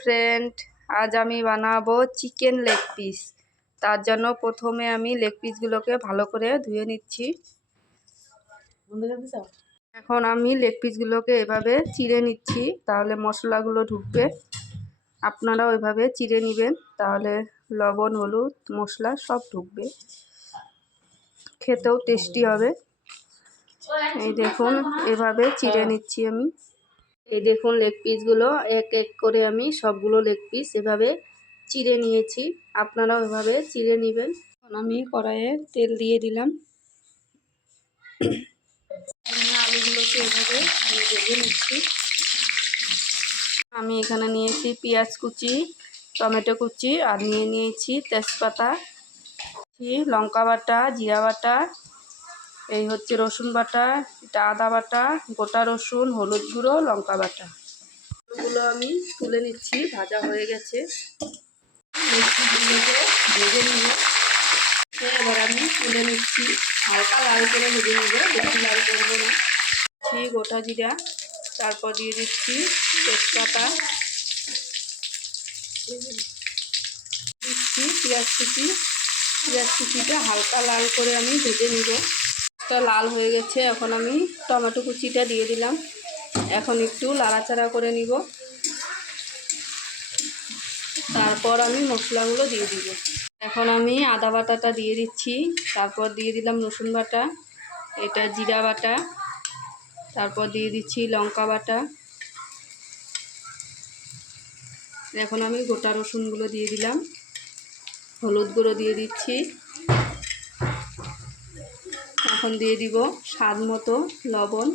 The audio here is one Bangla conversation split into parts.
ফ্রেন্ড, আজ আমি বানাবো চিকেন লেগ পিস। তার জন্য প্রথমে আমি লেগ পিসগুলোকে ভালো করে ধুয়ে নিচ্ছি। এখন আমি লেগ পিসগুলোকে এভাবে চিড়ে নিচ্ছি, তাহলে মশলাগুলো ঢুকবে। আপনারাও এভাবে চিড়ে নেবেন, তাহলে লবণ হলুদ মশলা সব ঢুকবে, খেতেও টেস্টি হবে। এই দেখুন এভাবে চিড়ে নিচ্ছি আমি। এই দেখুন লেগ পিসগুলো এক এক করে আমি সবগুলো লেগ পিস এভাবে চিড়ে নিয়েছি, আপনারাও এভাবে চিড়ে নেবেন। আমি কড়াইয়ে তেল দিয়ে দিলাম। আলুগুলোকে এভাবে আমি ভেজে নিচ্ছি। আমি এখানে নিয়েছি পেঁয়াজ কুচি, টমেটো কুচি, আর নিয়েছি তেজপাতা, লঙ্কা বাটা, জিরা বাটা, এই হচ্ছে রসুন বাটা, এটা আদা বাটা, গোটা রসুন, হলুদ গুঁড়ো, লঙ্কা বাটা। এগুলো আমি তুলে নিচ্ছি, ভাজা হয়ে গেছে। মিষ্টিগুলোকে ভেজে নিব। এবার আমি তুলে নিচ্ছি, হালকা লাল করে ভেজে নিব, বেশি লাল করবো না। গোটা জিরা, তারপর দিয়ে দিচ্ছি তেজপাতা, দিচ্ছি পেঁয়াজ কুচি। পেঁয়াজ কুচিটা হালকা লাল করে আমি ভেজে নিব। লাল হয়ে গেছে, এখন আমি টমেটো কুচিটা দিয়ে দিলাম। এখন একটু নাড়াচাড়া করে নিব, তারপর আমি মশলাগুলো দিয়ে দিব। এখন আমি আদা বাটাটা দিয়ে দিচ্ছি, তারপর দিয়ে দিলাম রসুন বাটা, এটা জিরা বাটা, তারপর দিয়ে দিচ্ছি লঙ্কা বাটা। এখন আমি গোটা রসুনগুলো দিয়ে দিলাম, হলুদ গুঁড়ো দিয়ে দিচ্ছি। এখন দিয়ে দিব স্বাদ মতো লবণ।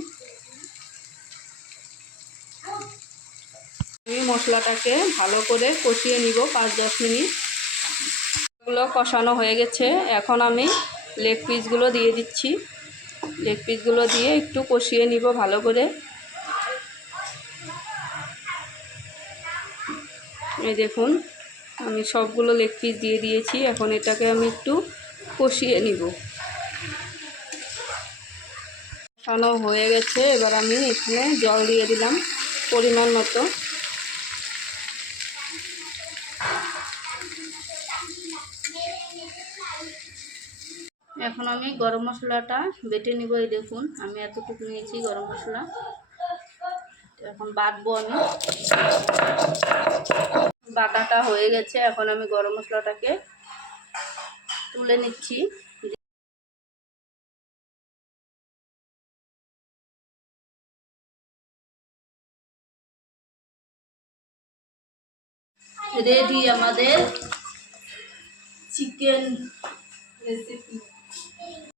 আমি মশলাটাকে ভালো করে কষিয়ে নিব 5-10 মিনিট। এগুলো কষানো হয়ে গেছে, এখন আমি লেগ পিসগুলো দিয়ে দিচ্ছি। লেগ পিসগুলো দিয়ে একটু কষিয়ে নিব ভালো করে। এই দেখুন আমি সবগুলো লেগ পিস দিয়ে দিয়েছি, এখন এটাকে আমি একটু কষিয়ে নিব। কষানো হয়ে গেছে, এবার আমি এখানে জল দিয়ে দিলাম পরিমাণ মতো। এখন আমি গরম মশলাটা বেটে নিব। এই দেখুন আমি এতটুকু নিয়েছি গরম মশলা, এখন বাটবো আমি। বাটাটা হয়ে গেছে, এখন আমি গরম মশলাটাকে তুলে নিচ্ছি। রেডি আমাদের চিকেন রেসিপি।